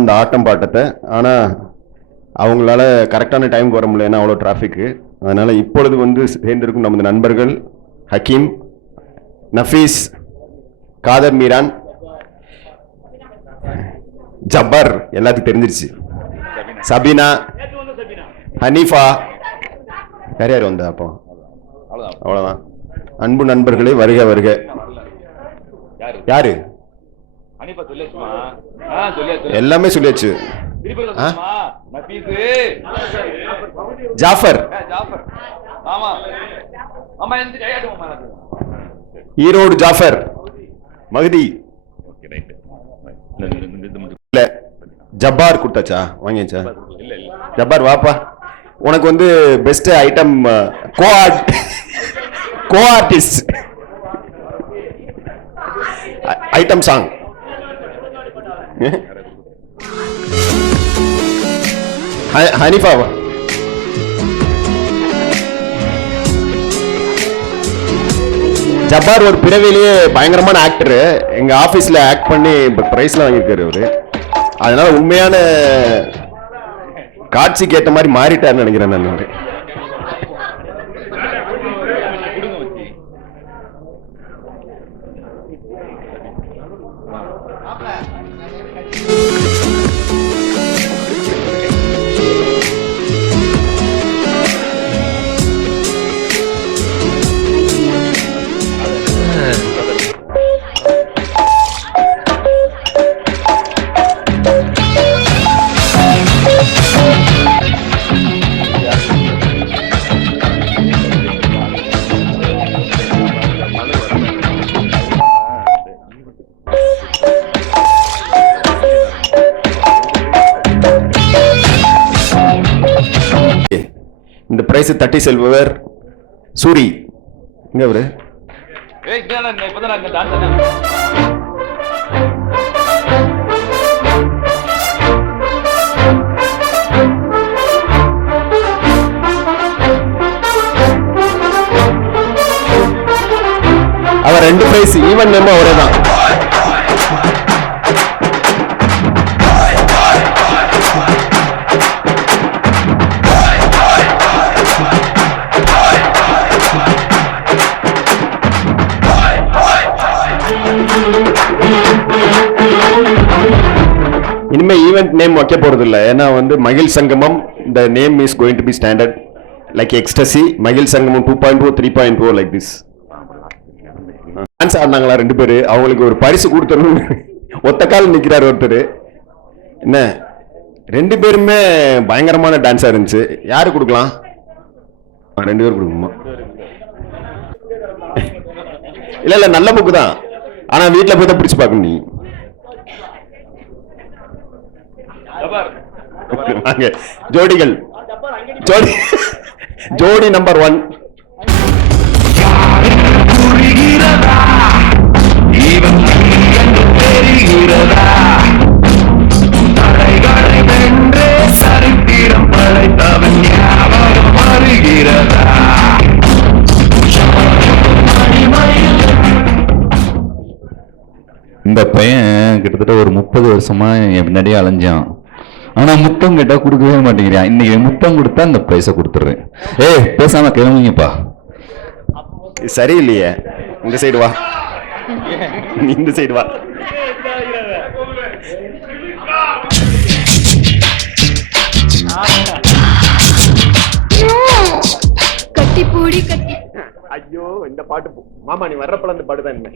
இந்த ஆட்டம் பாட்டத்தை. ஆனால் அவங்களால கரெக்டான டைமுக்கு வர முடியல, ஏன்னா அவ்வளோ டிராஃபிக்கு. அதனால் இப்பொழுது வந்து சேர்ந்திருக்கும் நமது நண்பர்கள் ஹக்கீம், நஃபீஸ், காதர் மீரான், ஜப்பர் எல்லாத்துக்கும் தெரிஞ்சிருச்சு, சபீனா, ஹனீஃபா, யார் யார் வந்தா? அப்போ அவ்வளோதான். அன்பு நண்பர்களே, வருக வருக. யாரு? எல்லாமே சொல்லியாச்சு. ஜாஃபர், ஈரோடு ஜாஃபர், மகதி, ஜப்பார் கொடுத்தாச்சா? வாங்கியாச்சா? ஜப்பார் வாப்பா, உனக்கு வந்து best item co artist item song. Hanifa, Jabbar ஒரு பிறவிலேயே பயங்கரமான ஆக்டரு. எங்க ஆபீஸ்ல ஆக்ட் பண்ணி பிரைஸ்லாம் வாங்கியிருக்காரு அவரு. அதனால உண்மையான காட்சிக்கு ஏற்ற மாதிரி மாறிட்டாருன்னு நினைக்கிறேன் நான். இந்த பிரைஸ் தட்டி செல்பவர் சூரி. இங்க அவரு அவர் 2 பிரைஸ் ஈவன் நேம் அவரே தான். இனிமே ஈவென்ட் நேம் வைக்க போறது இல்லை, ஏன்னா வந்து மகிழ் சங்கமம், the name is going to be standard like ecstasy. மகிழ் சங்கமம் 2.0 3.0 like this. டான்ஸ் ஆடினாங்களா 2 பேரு, அவங்களுக்கு ஒரு பரிசு கொடுத்துடணும். ஒத்த கால் நிக்கிறார் ஒருத்தர். என்ன 2 பேருமே பயங்கரமான டான்ஸா இருந்துச்சு. யாரு கொடுக்கலாம்? 2 பேர் கொடுக்கணுமா? இல்ல இல்ல, நல்ல புக்கு தான், ஆனா வீட்டுல போய் தான் பிடிச்சு பார்க்கணும். நீ ஜோடிகள், ஜோடி நம்பர் 1. இந்த பையன் கிட்டத்தட்ட ஒரு 30 வருஷமா என் பின்னாடியே அலைஞ்சான். ஆனா முத்தம் கேட்டா கொடுக்கவே மாட்டேங்கிறான். இன்னைக்கு முத்தம் கொடுத்தா இந்த பைசா கொடுத்துறேன். பேசாம கிளம்புங்கப்பா. சரியில்லையே, இந்த சைடு வா, இந்த சைடு வா. கட்டி பூடி கட்டி. ஐயோ, இந்த பாட்டு மாமா நீ வர்றப்பல அந்த பாட்டு தான். என்ன